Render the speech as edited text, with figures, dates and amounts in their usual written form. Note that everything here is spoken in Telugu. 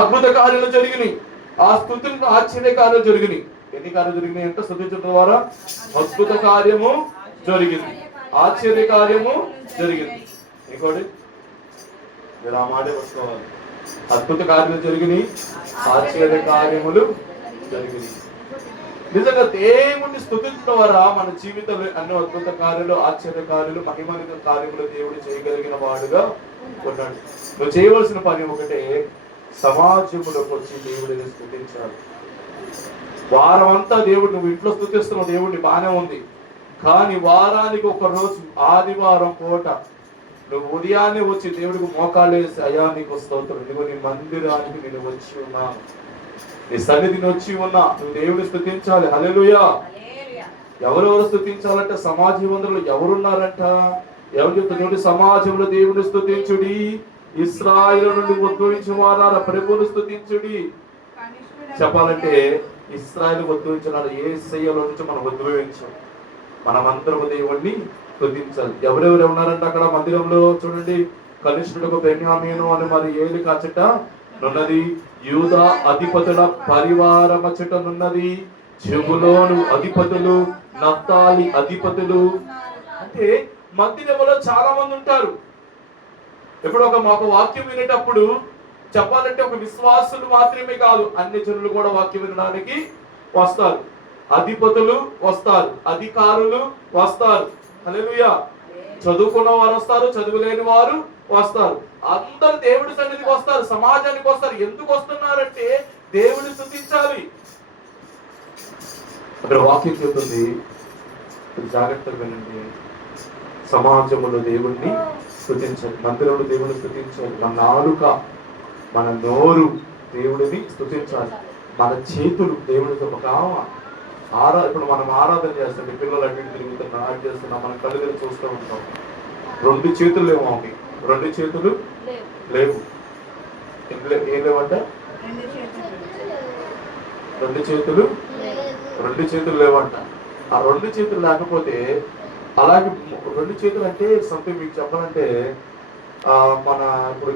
అద్భుత కార్యాలు జరిగినాయి. ఆ స్తుతులకు ఆశ్చర్య కార్యాలు జరిగినాయి. ఎన్ని కార్యాలు జరిగినాయి అంటే స్తుతించడం ద్వారా అద్భుత కార్యము జరిగింది, ఆశ్చర్య కార్యము జరిగింది. ఇంకోటి మీరు ఆ మాటే పట్టుకోవాలి. అద్భుత కార్యాలు జరిగినాయి, ఆశ్చర్య కార్యములు జరిగినాయి. నిజంగా దేవుణ్ణి స్తుతించడం ద్వారా మన జీవితంలో అన్ని అద్భుత కార్యాలు, ఆశ్చర్య కార్యాలు, మహిమానిత కార్యములు దేవుడు చేయగలిగిన వాడుగా ఉన్నాడు. నువ్వు చేయవలసిన పని ఒకటే, సమాజంలోకి వచ్చి దేవుడిని స్తుతించాలి. వారం అంతా దేవుడు, నువ్వు ఇంట్లో స్తుతిస్తున్నావు దేవుడిని, బాగానే ఉంది. కానీ వారానికి ఒక రోజు ఆదివారం పూట నువ్వు ఉదయాన్నే వచ్చి దేవుడికి మోకాళ్ళు వేసి, అయ్యా నీకు స్తోత్రం, ఇదిగో నీ మందిరానికి నేను వచ్చి ఉన్నాను, నీ సన్నిధిని వచ్చి ఉన్నా, నువ్వు దేవుడిని స్తుతించాలి. హల్లెలూయా. ఎవరెవరు స్తుతించాలంటే సమాజ మందిరంలో ఎవరున్నారంట? ఎవరు చెప్తున్నారు? సమాజంలో దేవుని స్తుతించుడి, ఇశ్రాయేలు నుండి ఉద్భవించిన వారా ప్రభువును స్తుతించుడి. చెప్పాలంటే ఇశ్రాయేలు ఉద్భవించినారు, యేసయ్యలో నుంచి మనం ఉద్భవించాం. మనమందరము దేవుణ్ణి స్తుతించాలి. ఎవరెవరు ఉన్నారంటే అక్కడ మందిరంలో చూడండి, కనిష్ఠుడు బెన్యామీను అని మరి ఏలి కాచట నున్నది, యూదా అధిపతుల పరివారమచటనున్నది, జెబులోను అధిపతులు, నఫ్తాలి అధిపతులు. అంటే మందిరంలో చాలా మంది ఉంటారు. ఇప్పుడు ఒక వాక్యం వినేటప్పుడు చెప్పాలంటే ఒక విశ్వాసులు మాత్రమే కాదు, అన్ని జనులు కూడా వాక్యం వినడానికి వస్తారు. అధిపతులు వస్తారు, అధికారులు వస్తారు. హల్లెలూయా. చదువుకున్న వారు వస్తారు, చదువులేని వారు వస్తారు. అందరు దేవుడి సన్నిధికి వస్తారు, సమాజానికి వస్తారు. ఎందుకు వస్తున్నారంటే దేవుడిని స్తుతించాలి. అక్కడ వాక్యం చెబుతుంది, జాగ్రత్తగా వినండి, సమాజంలో దేవుణ్ణి స్తుతించాలి, మందిరంలో దేవుడిని స్తుతించాలి. మన నాలుక, మన నోరు దేవుడిని స్తుతించాలి, మన చేతులు దేవుడితో ఇప్పుడు మనం ఆరాధన చేస్తాం, పిల్లలు అటు తిరుగుతున్నా అటు చేస్తున్నా, మన కళ్ళు దగ్గర చూస్తూ ఉంటాం. 2 చేతులు లేవు అవి, 2 చేతులు లేవు. ఏం లేవంట? 2 చేతులు లేవంట. ఆ 2 చేతులు లేకపోతే, అలాగే 2 చేతులు అంటే సంథింగ్ మీకు చెప్పాలంటే మన ఇప్పుడు